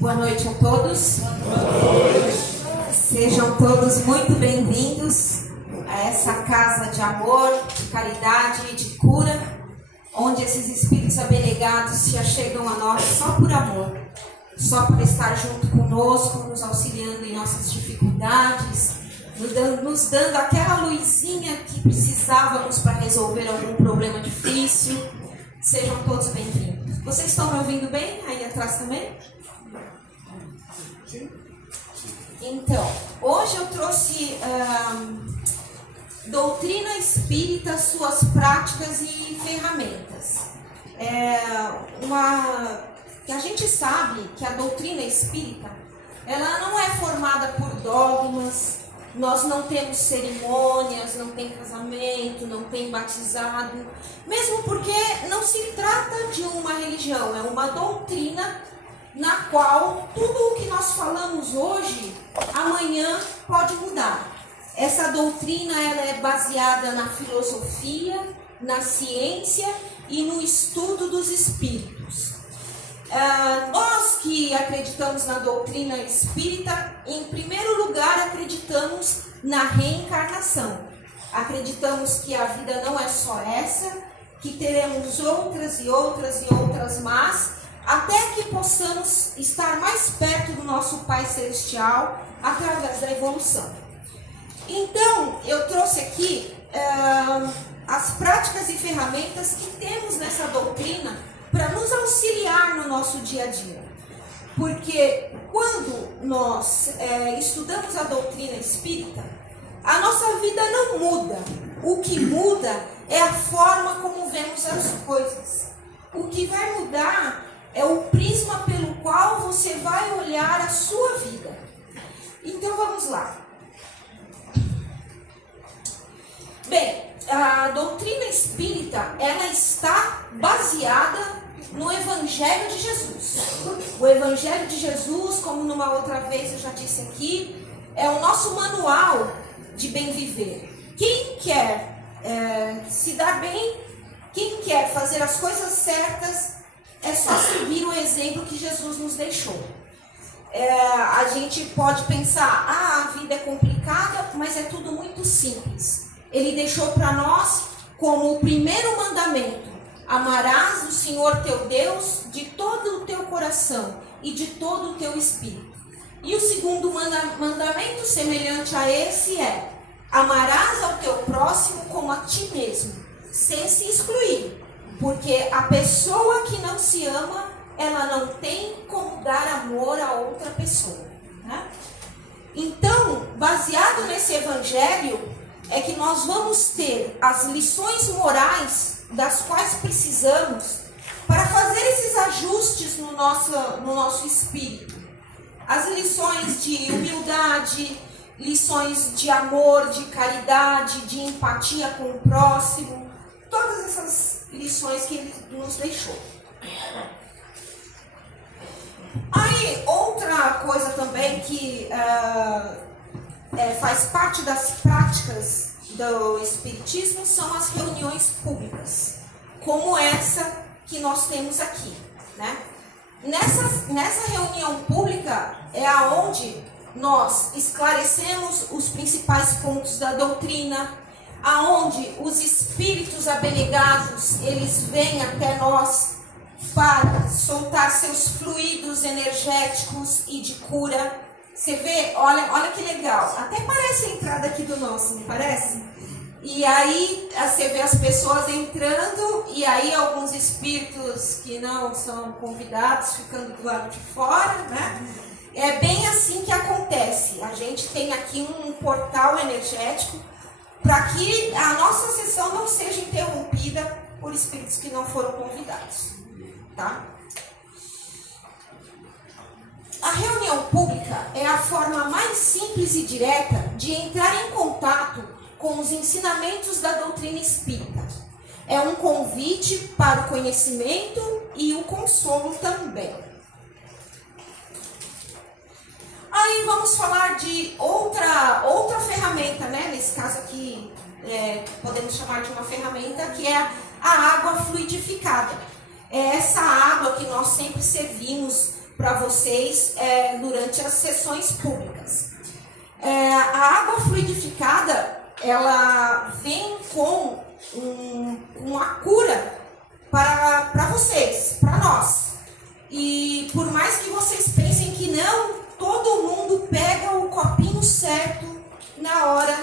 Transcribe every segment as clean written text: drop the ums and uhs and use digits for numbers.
Boa noite a todos. Sejam todos muito bem-vindos a essa casa de amor, de caridade e de cura, onde esses espíritos abnegados se achegam a nós só por amor, só por estar junto conosco, nos auxiliando em nossas dificuldades, nos dando aquela luzinha que precisávamos para resolver algum problema difícil. Sejam todos bem-vindos. Vocês estão me ouvindo bem aí atrás também? Então, hoje eu trouxe doutrina espírita, suas práticas e ferramentas. Que a gente sabe que a doutrina espírita, ela não é formada por dogmas, nós não temos cerimônias, não tem casamento, não tem batizado, mesmo porque não se trata de uma religião, é uma doutrina na qual tudo o que nós falamos hoje, amanhã pode mudar. Essa doutrina ela é baseada na filosofia, na ciência e no estudo dos espíritos. Nós que acreditamos na doutrina espírita, em primeiro lugar acreditamos na reencarnação. Acreditamos que a vida não é só essa, que teremos outras e outras e outras más, até que possamos estar mais perto do nosso Pai Celestial através da evolução. Então, eu trouxe aqui as práticas e ferramentas que temos nessa doutrina para nos auxiliar no nosso dia a dia. Porque quando nós estudamos a doutrina espírita, a nossa vida não muda. O que muda é a forma como vemos as coisas. O que vai mudar é o prisma pelo qual você vai olhar a sua vida. Então vamos lá. Bem, a doutrina espírita, ela está baseada no Evangelho de Jesus. O Evangelho de Jesus, como numa outra vez eu já disse aqui, é o nosso manual de bem viver. Quem quer se dar bem, quem quer fazer as coisas certas, é só seguir o exemplo que Jesus nos deixou. A gente pode pensar, a vida é complicada, mas é tudo muito simples. Ele deixou para nós como o primeiro mandamento: amarás o Senhor teu Deus de todo o teu coração e de todo o teu espírito. E o segundo mandamento semelhante a esse é: amarás ao teu próximo como a ti mesmo, sem se excluir. Porque a pessoa que não se ama, ela não tem como dar amor a outra pessoa, né? Então, baseado nesse evangelho, é que nós vamos ter as lições morais das quais precisamos para fazer esses ajustes no nosso espírito. As lições de humildade, lições de amor, de caridade, de empatia com o próximo, todas essas lições que ele nos deixou. Aí, outra coisa também que faz parte das práticas do Espiritismo são as reuniões públicas, como essa que nós temos aqui, né? Nessa reunião pública é aonde nós esclarecemos os principais pontos da doutrina, aonde os espíritos abnegados, eles vêm até nós para soltar seus fluidos energéticos e de cura. Você vê, olha que legal, até parece a entrada aqui do nosso, não parece? E aí você vê as pessoas entrando e aí alguns espíritos que não são convidados ficando do lado de fora, né? É bem assim que acontece. A gente tem aqui um portal energético para que a nossa sessão não seja interrompida por espíritos que não foram convidados, tá? A reunião pública é a forma mais simples e direta de entrar em contato com os ensinamentos da doutrina espírita. É um convite para o conhecimento e o consolo também. Aí vamos falar de outra ferramenta, né? Nesse caso aqui podemos chamar de uma ferramenta, que é a água fluidificada. É essa água que nós sempre servimos para vocês durante as sessões públicas. A água fluidificada, ela vem com uma cura para vocês, para nós. E por mais que vocês pensem que não, todo mundo pega o copinho certo na hora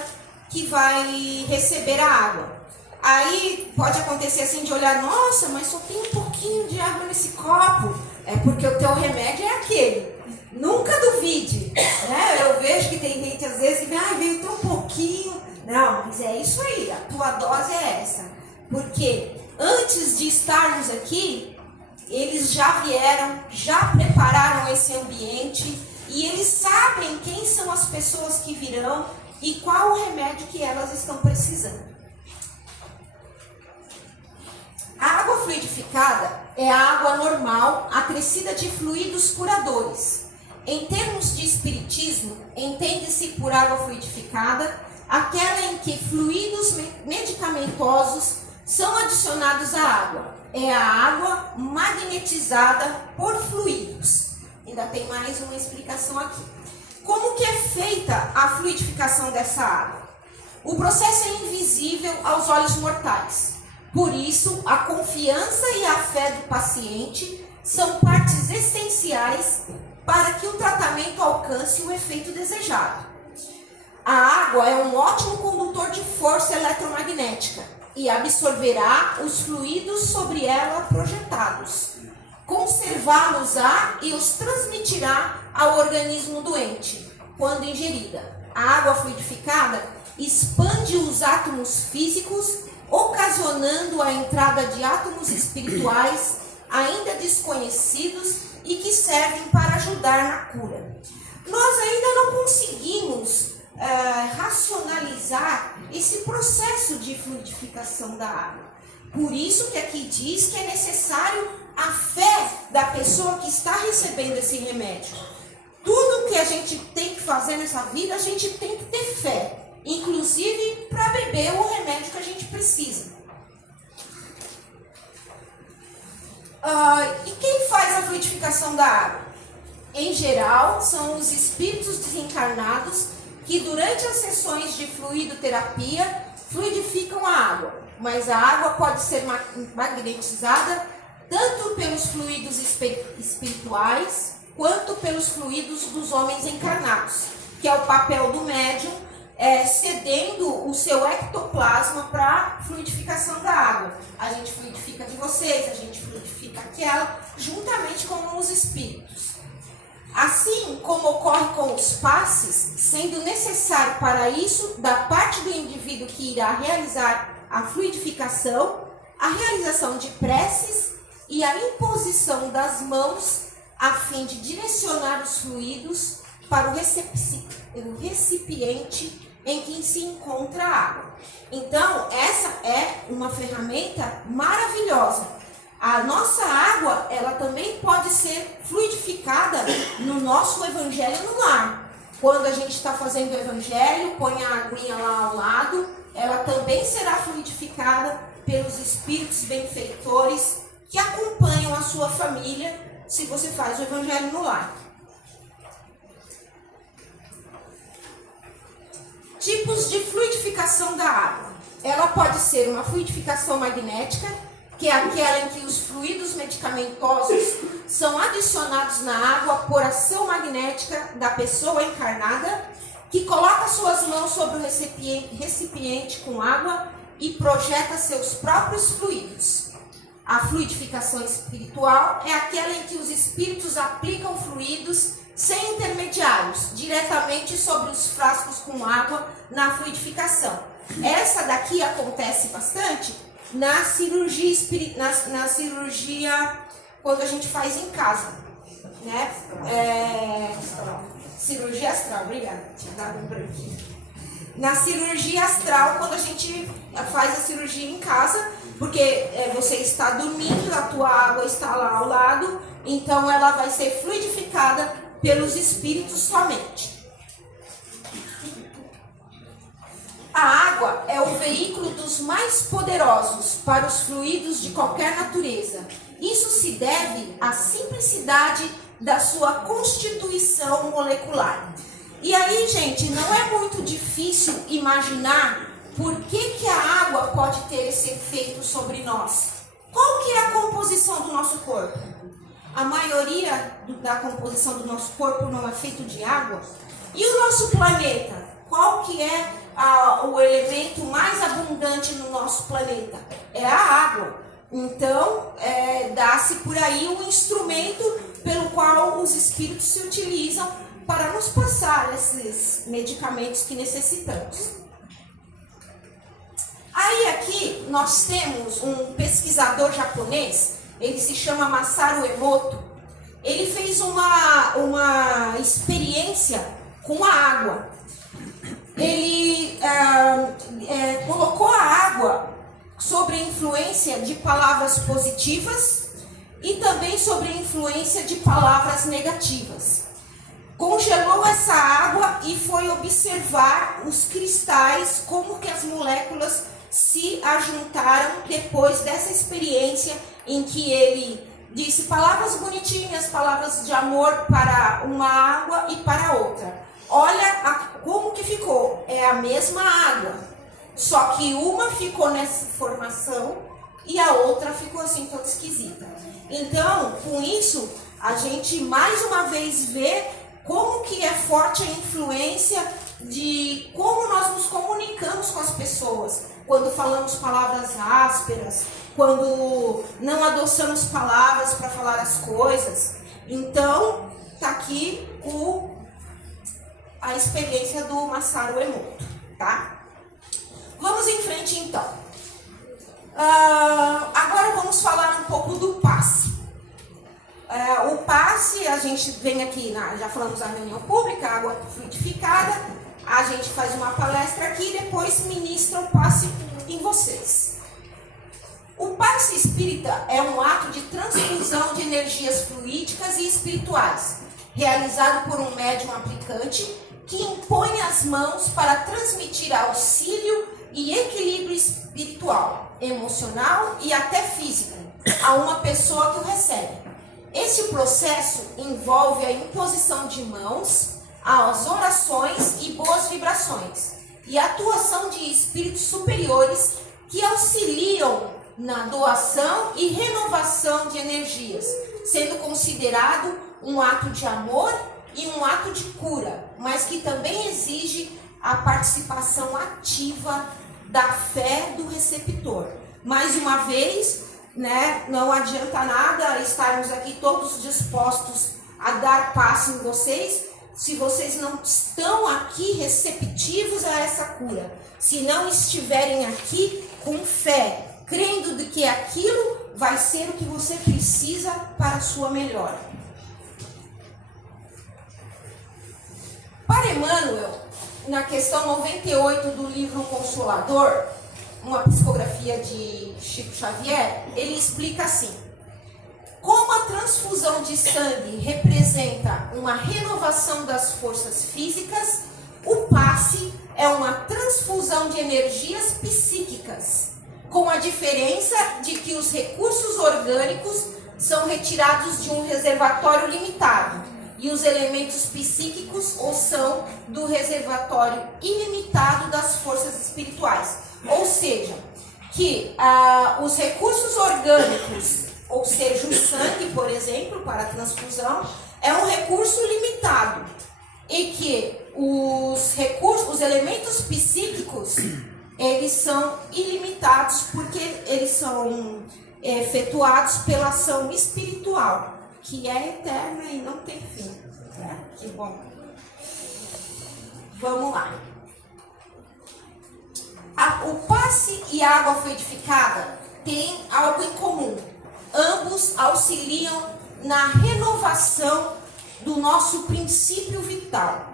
que vai receber a água. Aí pode acontecer assim de olhar, nossa, mas só tem um pouquinho de água nesse copo. É porque o teu remédio é aquele. Nunca duvide, né? Eu vejo que tem gente às vezes que veio tão pouquinho. Não, mas é isso aí, a tua dose é essa. Porque antes de estarmos aqui, eles já vieram, já prepararam esse ambiente e eles sabem quem são as pessoas que virão e qual o remédio que elas estão precisando. A água fluidificada é a água normal acrescida de fluidos curadores. Em termos de espiritismo, entende-se por água fluidificada aquela em que fluidos medicamentosos são adicionados à água. É a água magnetizada por fluidos. Ainda tem mais uma explicação aqui. Como que é feita a fluidificação dessa água? O processo é invisível aos olhos mortais. Por isso, a confiança e a fé do paciente são partes essenciais para que o tratamento alcance o efeito desejado. A água é um ótimo condutor de força eletromagnética e absorverá os fluidos sobre ela projetados, conservá-los-á e os transmitirá ao organismo doente, quando ingerida. A água fluidificada expande os átomos físicos, ocasionando a entrada de átomos espirituais ainda desconhecidos e que servem para ajudar na cura. Nós ainda não conseguimos racionalizar esse processo de fluidificação da água. Por isso que aqui diz que é necessário a fé da pessoa que está recebendo esse remédio. Tudo que a gente tem que fazer nessa vida, a gente tem que ter fé, inclusive para beber o remédio que a gente precisa. E quem faz a fluidificação da água? Em geral, são os espíritos desencarnados que durante as sessões de fluidoterapia fluidificam a água. Mas a água pode ser magnetizada tanto pelos fluidos espirituais quanto pelos fluidos dos homens encarnados, que é o papel do médium, cedendo o seu ectoplasma para a fluidificação da água. A gente fluidifica de vocês, a gente fluidifica aquela, juntamente com os espíritos. Assim como ocorre com os passes, sendo necessário para isso, da parte do indivíduo que irá realizar a fluidificação, a realização de preces e a imposição das mãos a fim de direcionar os fluidos para o recipiente em que se encontra a água. Então, essa é uma ferramenta maravilhosa. A nossa água, ela também pode ser fluidificada no nosso evangelho no lar. Quando a gente está fazendo o evangelho, põe a aguinha lá ao lado, ela também será fluidificada pelos espíritos benfeitores que acompanham a sua família, se você faz o evangelho no lar. Tipos de fluidificação da água. Ela pode ser uma fluidificação magnética, que é aquela em que os fluidos medicamentosos são adicionados na água por ação magnética da pessoa encarnada, que coloca suas mãos sobre o recipiente com água e projeta seus próprios fluidos. A fluidificação espiritual é aquela em que os espíritos aplicam fluidos sem intermediários, diretamente sobre os frascos com água na fluidificação. Essa daqui acontece bastante na cirurgia, quando a gente faz em casa, né? Cirurgia astral, obrigada. Tinha dado um branquinho. Na cirurgia astral, quando a gente faz a cirurgia em casa, porque você está dormindo, a tua água está lá ao lado, então ela vai ser fluidificada pelos espíritos somente. A água é o veículo dos mais poderosos para os fluidos de qualquer natureza. Isso se deve à simplicidade da sua constituição molecular. E aí, gente, não é muito difícil imaginar por que a água pode ter esse efeito sobre nós. Qual que é a composição do nosso corpo? A maioria da composição do nosso corpo não é feito de água. E o nosso planeta? Qual que é o elemento mais abundante no nosso planeta? É a água. Então, dá-se por aí um instrumento pelo qual os espíritos se utilizam para nos passar esses medicamentos que necessitamos. Aí aqui nós temos um pesquisador japonês, ele se chama Masaru Emoto. Ele fez uma experiência com a água. Ele colocou a água sob a influência de palavras positivas e também sob a influência de palavras negativas. Congelou essa água e foi observar os cristais, como que as moléculas se ajuntaram depois dessa experiência em que ele disse palavras bonitinhas, palavras de amor para uma água e para outra. Olha como que ficou, é a mesma água, só que uma ficou nessa formação e a outra ficou assim toda esquisita. Então, com isso, a gente mais uma vez vê como que é forte a influência de como nós nos comunicamos com as pessoas. Quando falamos palavras ásperas, quando não adoçamos palavras para falar as coisas. Então, está aqui a experiência do Masaru Emoto, tá? Vamos em frente, então. Agora vamos falar um pouco do passe. O passe, a gente vem aqui, já falamos da reunião pública, água fluidificada, a gente faz uma palestra aqui e depois ministra o passe em vocês. O passe espírita é um ato de transfusão de energias fluídicas e espirituais, realizado por um médium aplicante que impõe as mãos para transmitir auxílio e equilíbrio espiritual, emocional e até físico a uma pessoa que o recebe. Esse processo envolve a imposição de mãos, as orações e boas vibrações, e a atuação de espíritos superiores que auxiliam na doação e renovação de energias, sendo considerado um ato de amor e um ato de cura, mas que também exige a participação ativa da fé do receptor. Mais uma vez, não adianta nada estarmos aqui todos dispostos a dar passe em vocês, se vocês não estão aqui receptivos a essa cura, se não estiverem aqui com fé, crendo de que aquilo vai ser o que você precisa para a sua melhora. Para Emmanuel, na questão 98 do livro Consolador, uma psicografia de Chico Xavier, ele explica assim: como a transfusão de sangue representa uma renovação das forças físicas, o passe é uma transfusão de energias psíquicas, com a diferença de que os recursos orgânicos são retirados de um reservatório limitado e os elementos psíquicos são do reservatório ilimitado das forças espirituais. Ou seja, que os recursos orgânicos, ou seja, o sangue, por exemplo, para a transfusão, é um recurso limitado. E que os elementos psíquicos, eles são ilimitados porque eles são efetuados pela ação espiritual, que é eterna e não tem fim. Que bom. Vamos lá. O passe e a água fluidificada têm algo em comum. Ambos auxiliam na renovação do nosso princípio vital.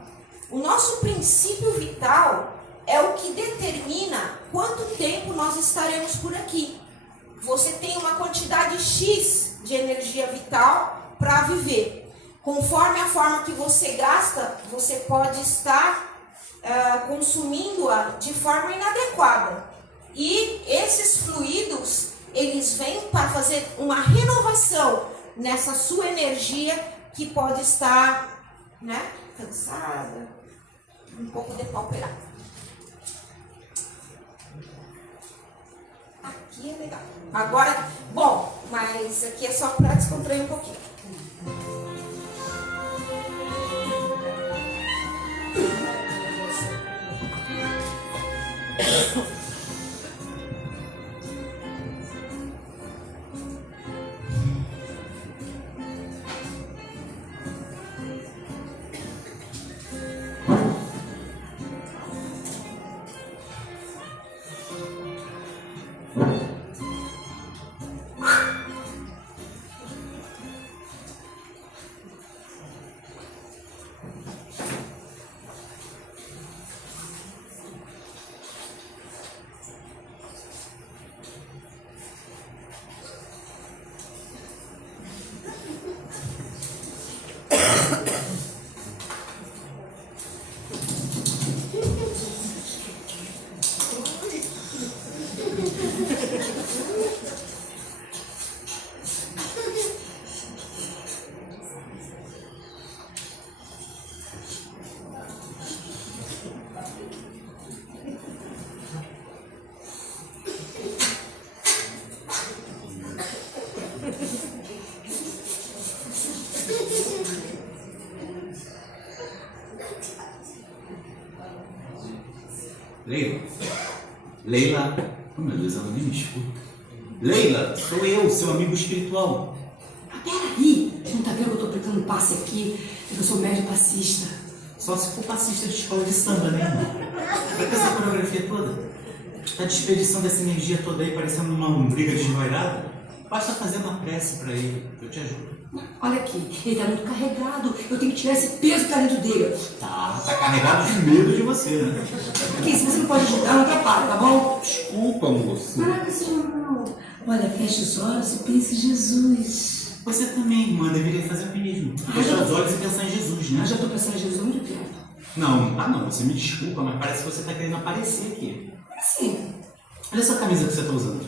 O nosso princípio vital é o que determina quanto tempo nós estaremos por aqui. Você tem uma quantidade X de energia vital para viver. Conforme a forma que você gasta, você pode estar consumindo-a de forma inadequada. E esses fluidos, eles vêm para fazer uma renovação nessa sua energia que pode estar, né, cansada, um pouco depauperada. Aqui é legal. Agora, bom, mas aqui é só para descontrair um pouquinho. Leila, oh meu Deus, ela nem me escuta. Leila, sou eu, seu amigo espiritual. Ah, peraí, não tá vendo que eu tô aplicando passe aqui? Eu sou médio passista. Só se for passista de escola de samba, né, irmão? Pra que essa coreografia toda? Tá desperdiçando essa energia toda aí, parecendo uma lombriga desnoirada? Basta fazer uma prece pra ele, eu te ajudo. Olha aqui, ele tá muito carregado. Eu tenho que tirar esse peso que tá dentro dele. Tá carregado de medo de você, né? Aqui, se você não pode ajudar, não atrapalha, tá bom? Desculpa, moço. Caraca, senhor, não. Olha, feche os olhos e pense em Jesus. Você também, irmã, deveria fazer o mesmo. Fechar os olhos e pensar em Jesus, né? Eu já tô pensando em Jesus há muito tempo. Não, você me desculpa, mas parece que você tá querendo aparecer aqui. Assim. Olha essa camisa que você tá usando.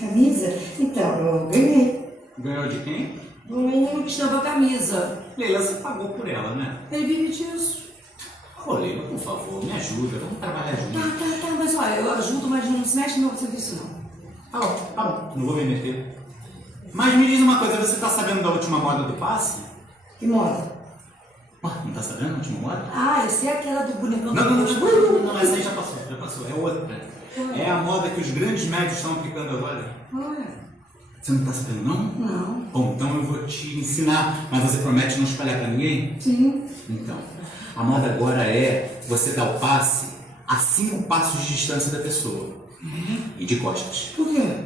Camisa? Então, eu ganhei. Ganhou de quem? Um menino que estava a camisa. Leila, você pagou por ela, né? Ele vive disso. Ô, Leila, por favor, me ajuda, vamos trabalhar juntos. Tá, mas olha, eu ajudo, mas não se mexe no meu serviço, não. Tá bom, não vou me meter. Mas me diz uma coisa, você tá sabendo da última moda do passe? Que moda? Ué, não tá sabendo da última moda? Ah, eu sei aquela do bonecão. Não, essa aí já passou, é outra. É a moda que os grandes médios estão aplicando agora. Olha. Você não tá sabendo, não? Não. Bom, então eu vou te ensinar, mas você promete não espalhar pra ninguém? Sim. Então, a moda agora é você dar o passe a 5 passos de distância da pessoa. E de costas. Por quê?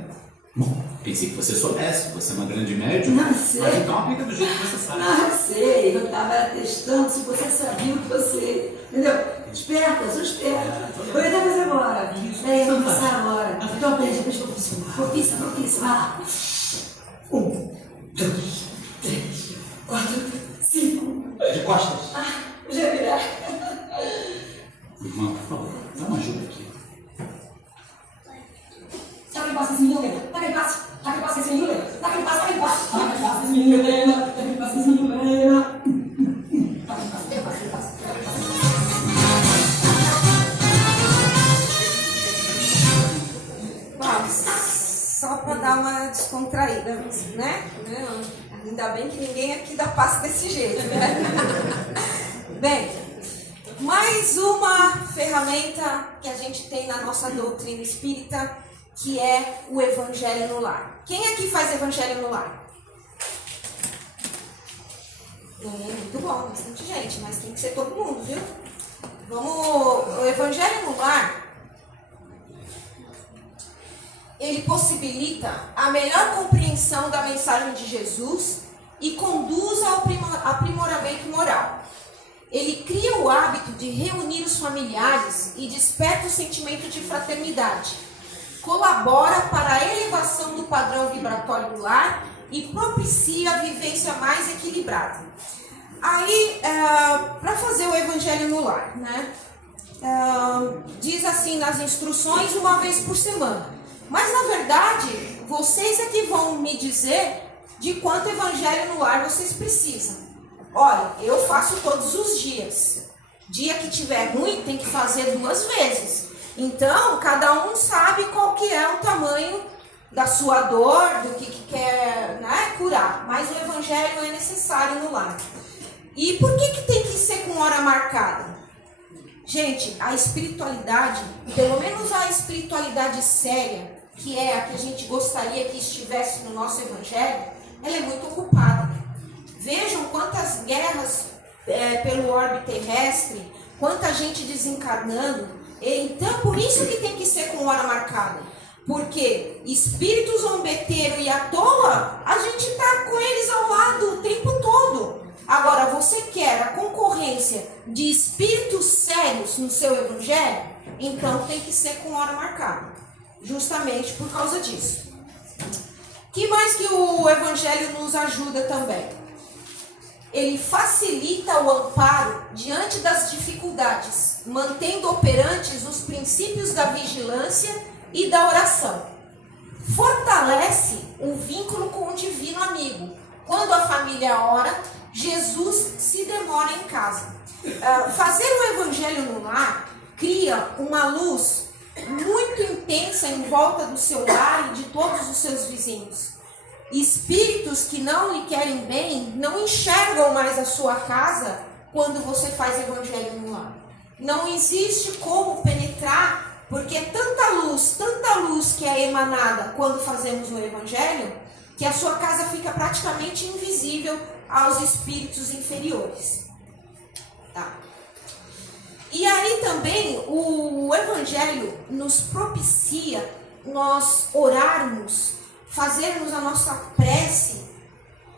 Bom, pensei que você soubesse, você é uma grande médium. Não sei. Mas então aplica do jeito que você sabe. Não sei, eu tava testando se você sabia o que você. Entendeu? Esperta, eu sou esperta. Eu ia até fazer agora. Peraí, eu vou começar agora. Então, peraí, deixa eu funcionar. Propícia, vai lá. 1, 2, 3, 4, 5. De costas. Já virar. Irmão, por favor, dá uma ajuda aqui. Dá aquele passo esse menino, Helena. Dá aquele passo esse menino, Helena. Dá aquele passo esse menino, Helena. Dá aquele passo esse menino, Helena. Dá aquele passo. Só para dar uma descontraída, né? Ainda bem que ninguém aqui dá passo desse jeito, né? Bem, mais uma ferramenta que a gente tem na nossa doutrina espírita, que é o Evangelho no Lar. Quem aqui faz Evangelho no Lar? Muito bom, bastante gente, mas tem que ser todo mundo, viu? O Evangelho no Lar, ele possibilita a melhor compreensão da mensagem de Jesus e conduz ao aprimoramento moral. Ele cria o hábito de reunir os familiares e desperta o sentimento de fraternidade. Colabora para a elevação do padrão vibratório do lar e propicia a vivência mais equilibrada. Aí, para fazer o Evangelho no Lar, né? diz assim nas instruções, uma vez por semana. Mas na verdade, vocês é que vão me dizer de quanto evangelho no lar vocês precisam. Olha, eu faço todos os dias. Dia que tiver ruim, tem que fazer 2 vezes. Então, cada um sabe qual que é o tamanho da sua dor, do que quer, né, curar. Mas o evangelho é necessário no lar. E por que tem que ser com hora marcada? Gente, a espiritualidade, pelo menos a espiritualidade séria, que é a que a gente gostaria que estivesse no nosso evangelho, ela é muito ocupada. Vejam quantas guerras pelo orbe terrestre, quanta gente desencarnando. Então, por isso que tem que ser com hora marcada. Porque espírito zombeteiro e à toa, a gente está com eles ao lado o tempo todo. Agora, você quer a concorrência de espíritos sérios no seu evangelho? Então tem que ser com hora marcada. Justamente por causa disso. Que mais que o evangelho nos ajuda também? Ele facilita o amparo diante das dificuldades, mantendo operantes os princípios da vigilância e da oração. Fortalece o vínculo com o divino amigo. Quando a família ora, Jesus se demora em casa. Fazer o evangelho no lar cria uma luz muito intensa em volta do seu lar e de todos os seus vizinhos. Espíritos que não lhe querem bem não enxergam mais a sua casa quando você faz evangelho no lar. Não existe como penetrar, porque é tanta luz que é emanada quando fazemos o evangelho, que a sua casa fica praticamente invisível aos espíritos inferiores. Tá? E aí também o evangelho nos propicia nós orarmos, fazermos a nossa prece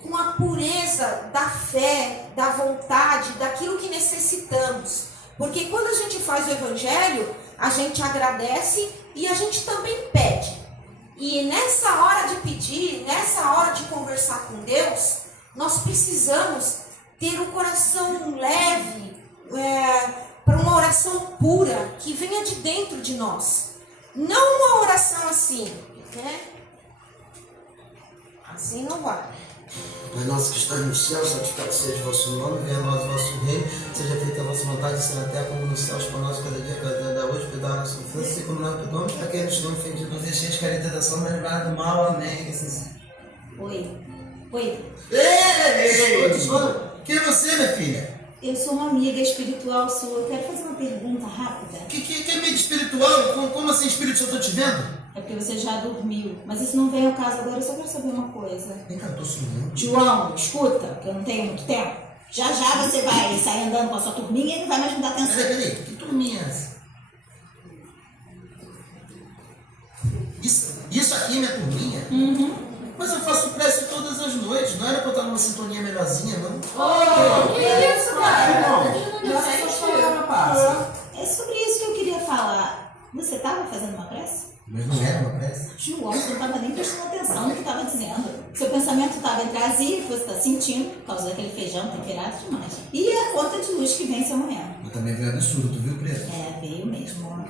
com a pureza da fé, da vontade, daquilo que necessitamos. Porque quando a gente faz o evangelho, a gente agradece e a gente também pede. E nessa hora de pedir, nessa hora de conversar com Deus, nós precisamos ter um coração leve, para uma oração pura, que venha de dentro de nós. Não uma oração assim, né? Assim não vai. Pai nosso que estás no céu, santificado seja o vosso nome, venha a nós o vosso reino, seja feita a vossa vontade, assim na terra como nos céus, para nós cada dia da hoje, perdoa a nossa ofensa, assim como nós perdoamos para quem nos tem ofendido, não deixe de cair em tentação, mas livrai do mal, amém. Oi. Quem é você, minha filha? Eu sou uma amiga espiritual sua. Eu quero fazer uma pergunta rápida. Que amiga espiritual? Como assim espírito? Eu estou te vendo? É porque você já dormiu. Mas isso não vem ao caso agora. Eu só quero saber uma coisa. Vem cá, eu tô sumindo. João, escuta, que eu não tenho muito tempo. Já você vai sair andando com a sua turminha e não vai mais me dar atenção. Peraí, que turminha é essa? Isso aqui é minha turminha? Uhum. Mas eu faço prece todas as noites, não era pra eu estar numa sintonia melhorzinha, não? Que isso, cara? Passa. É sobre isso que eu queria falar. Você estava fazendo uma prece? Mas não era uma prece? João, você não estava nem prestando atenção no que estava dizendo. Seu pensamento estava entre as que você está sentindo, por causa daquele feijão temperado demais. E a conta de luz que vem se amanhã. Eu também veio absurdo, tu viu, Preto? É, veio mesmo.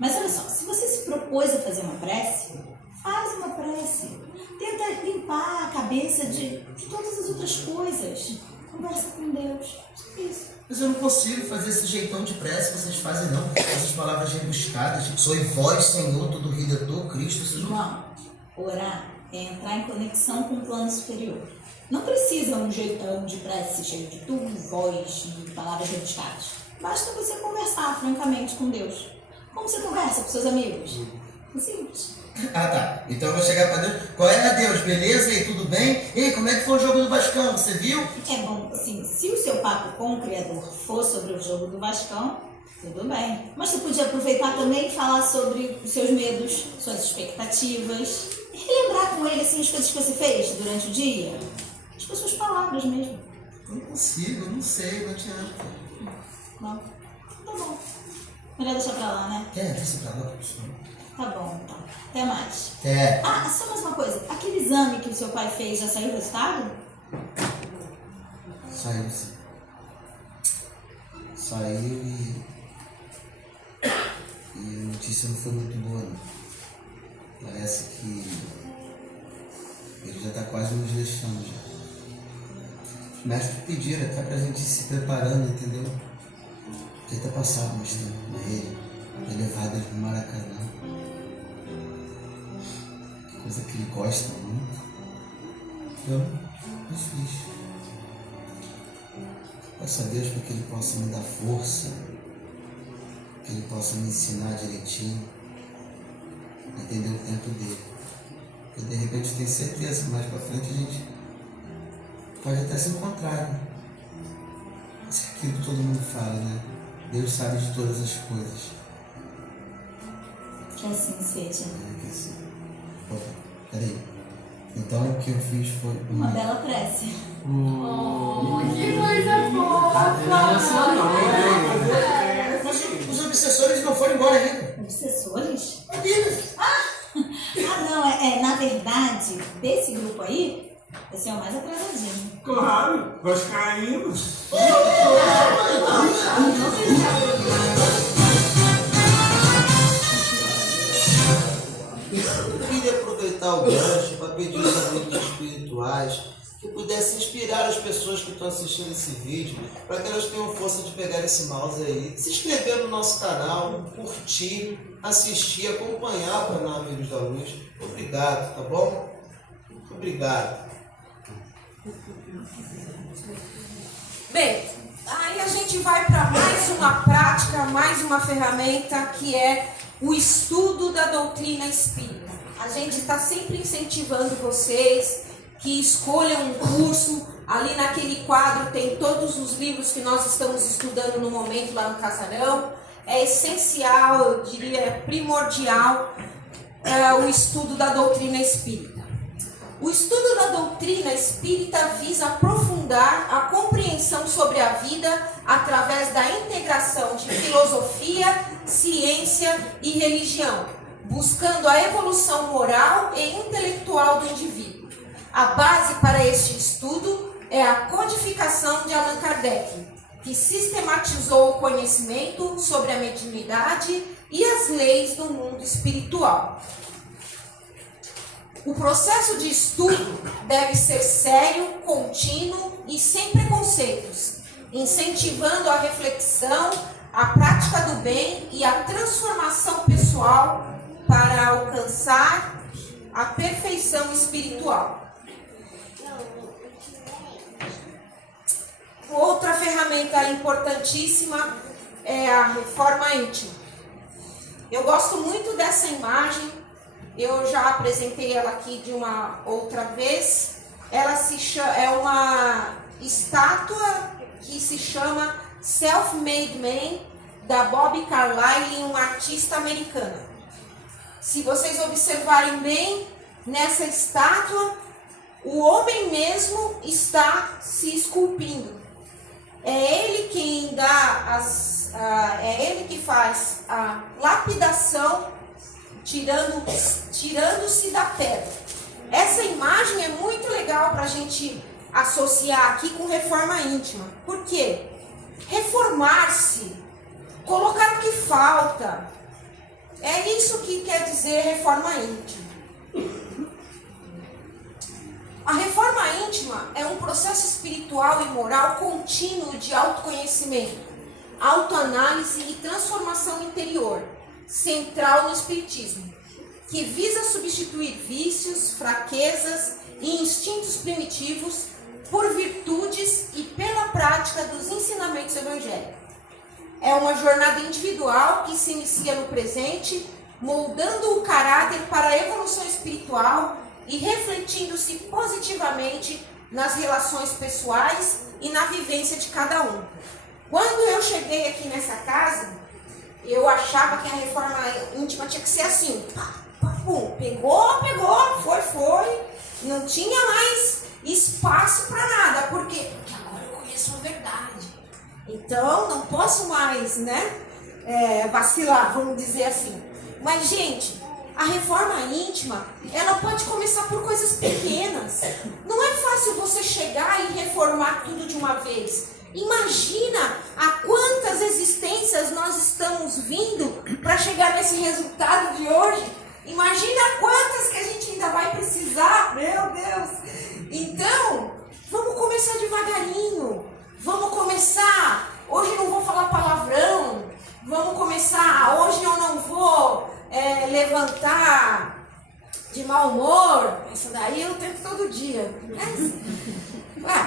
Mas olha só, se você se propôs a fazer uma prece, faz uma prece. Tenta limpar a cabeça de todas as outras coisas. Conversa com Deus. Isso. Mas eu não consigo fazer esse jeitão de prece que vocês fazem, não. Essas palavras rebuscadas. Sois vós, Senhor, todo Redentor, Cristo. Vocês não... Irmão, orar é entrar em conexão com o plano superior. Não precisa um jeitão de prece cheio de tu, voz e palavras rebuscadas. Basta você conversar francamente com Deus. Como você conversa com seus amigos? Simples. Ah, tá. Então eu vou chegar pra Deus. Qual é, Deus? Beleza? E tudo bem? E como é que foi o jogo do Vascão? Você viu? É bom, assim, se o seu papo com o Criador for sobre o jogo do Vascão, tudo bem. Mas você podia aproveitar também e falar sobre os seus medos, suas expectativas. E relembrar com ele, assim, as coisas que você fez durante o dia. Com as suas palavras mesmo. Não consigo, não sei, não adianta. Bom, tá bom. Melhor deixar pra lá, né? Deixa pra lá, professor. Tá bom, então. Até mais. É. Ah, só mais uma coisa. Aquele exame que o seu pai fez, já saiu o resultado? Saiu sim. Saiu e E a notícia não foi muito boa, não. Parece que ele já está quase nos deixando já. Os mestres pediram até pra gente ir se preparando, entendeu? Porque tá passado mais tempo com ele, ter levado ele pro Maracanã. Coisa que ele gosta muito. Eu fiz. Peço a Deus para que ele possa me dar força, que ele possa me ensinar direitinho, entender o tempo dele. E de repente eu tenho certeza que mais para frente a gente pode até se encontrar, né? Isso é aquilo que todo mundo fala, né? Deus sabe de todas as coisas. Que assim seja. Que assim. Opa, peraí. Então o que eu fiz foi Uma bela prece. Que coisa fofa! Mas os obsessores não foram embora ainda. Obsessores? Imagina. Não, na verdade, desse grupo aí, esse é o mais atrasadinho. Claro, vascaínos. Eu queria aproveitar o gancho para pedir aos amigos espirituais que pudessem inspirar as pessoas que estão assistindo esse vídeo para que elas tenham força de pegar esse mouse aí, se inscrever no nosso canal, curtir, assistir, acompanhar o canal Amigos da Luz. Obrigado, tá bom? Obrigado. Bem, aí a gente vai para mais uma prática, mais uma ferramenta que é o estudo da doutrina espírita. A gente está sempre incentivando vocês que escolham um curso. Ali naquele quadro tem todos os livros que nós estamos estudando no momento lá no Casarão. É essencial, eu diria primordial, o estudo da doutrina espírita. O estudo da doutrina espírita visa aprofundar a compreensão sobre a vida através da integração de filosofia, ciência e religião, buscando a evolução moral e intelectual do indivíduo. A base para este estudo é a codificação de Allan Kardec, que sistematizou o conhecimento sobre a mediunidade e as leis do mundo espiritual. O processo de estudo deve ser sério, contínuo e sem preconceitos, incentivando a reflexão, a prática do bem e a transformação pessoal para alcançar a perfeição espiritual. Outra ferramenta importantíssima é a reforma íntima. Eu gosto muito dessa imagem, eu já apresentei ela aqui de uma outra vez. Ela é uma estátua que se chama Self-Made Man, da Bob Carlyle, um artista americano. Se vocês observarem bem, nessa estátua, o homem mesmo está se esculpindo. É ele quem dá é ele que faz a lapidação, tirando-se da pedra. Essa imagem é muito legal para a gente associar aqui com reforma íntima. Por quê? Reformar-se, colocar o que falta. É isso que quer dizer reforma íntima. A reforma íntima é um processo espiritual e moral contínuo de autoconhecimento, autoanálise e transformação interior, central no espiritismo, que visa substituir vícios, fraquezas e instintos primitivos por virtudes e pela prática dos ensinamentos evangélicos. É uma jornada individual que se inicia no presente, moldando o caráter para a evolução espiritual e refletindo-se positivamente nas relações pessoais e na vivência de cada um. Quando eu cheguei aqui nessa casa, eu achava que a reforma íntima tinha que ser assim, pá, pá, pum, pegou, foi, não tinha mais espaço para nada. Por quê? Porque agora eu conheço a verdade. Então, não posso mais, vacilar, vamos dizer assim. Mas, gente, a reforma íntima, ela pode começar por coisas pequenas. Não é fácil você chegar e reformar tudo de uma vez. Imagina a quantas existências nós estamos vindo para chegar nesse resultado de hoje. Imagina quantas que a gente ainda vai precisar, meu Deus. Então, vamos começar devagarinho. Vamos começar. Hoje eu não vou falar palavrão. Vamos começar. Hoje eu não vou levantar de mau humor. Essa daí eu tento todo dia.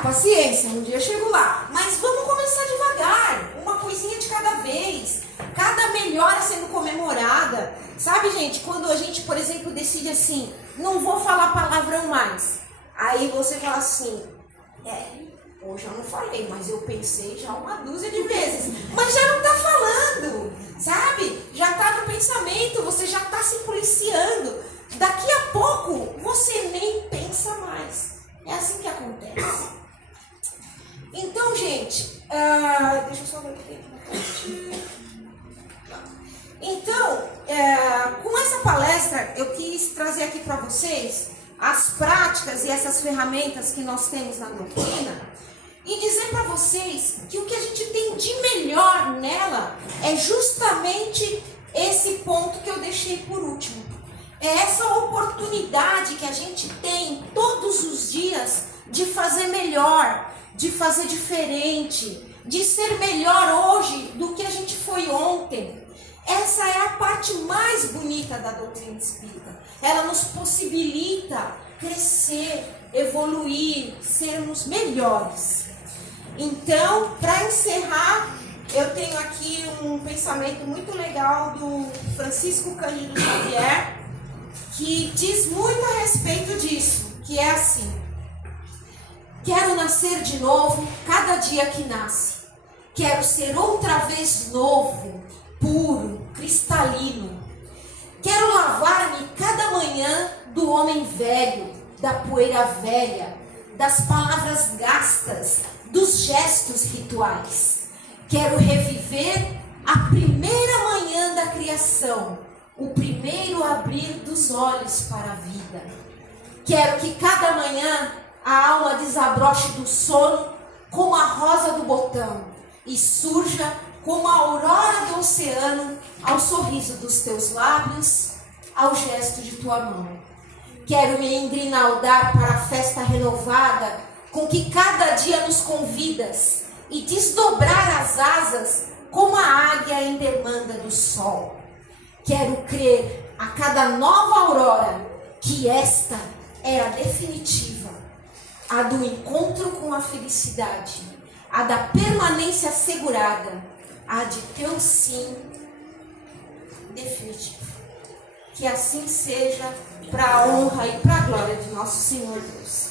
Paciência, um dia eu chego lá. Mas vamos começar devagar. Uma coisinha de cada vez. Cada melhora sendo comemorada. Sabe, gente, quando a gente, por exemplo, decide assim, não vou falar palavrão mais. Aí você fala assim, hoje eu não falei, mas eu pensei já uma dúzia de vezes. Mas já não tá falando, sabe? Já tá no pensamento, você já tá se policiando. Daqui a pouco, você nem pensa mais. É assim que acontece. Então, gente, deixa eu só ver aqui. Então, com essa palestra, eu quis trazer aqui para vocês as práticas e essas ferramentas que nós temos na doutrina e dizer para vocês que o que a gente tem de melhor nela é justamente esse ponto que eu deixei por último. É essa oportunidade que a gente tem todos os dias de fazer melhor, de fazer diferente, de ser melhor hoje do que a gente foi ontem. Essa é a parte mais bonita da doutrina espírita. Ela nos possibilita crescer, evoluir, sermos melhores. Então, para encerrar, eu tenho aqui um pensamento muito legal do Francisco Cândido Xavier, que diz muito a respeito disso, que é assim: quero nascer de novo cada dia que nasce. Quero ser outra vez novo, puro, cristalino. Quero lavar-me cada manhã do homem velho, da poeira velha, das palavras gastas, dos gestos rituais. Quero reviver a primeira manhã da criação, o primeiro abrir dos olhos para a vida. Quero que cada manhã a alma desabroche do sono como a rosa do botão e surja como a aurora do oceano ao sorriso dos teus lábios, ao gesto de tua mão. Quero me engrinaldar para a festa renovada com que cada dia nos convidas e desdobrar as asas como a águia em demanda do sol. Quero crer a cada nova aurora que esta é a definitiva, a do encontro com a felicidade, a da permanência assegurada, a de teu sim definitivo. Que assim seja, para a honra e para a glória de nosso Senhor Deus.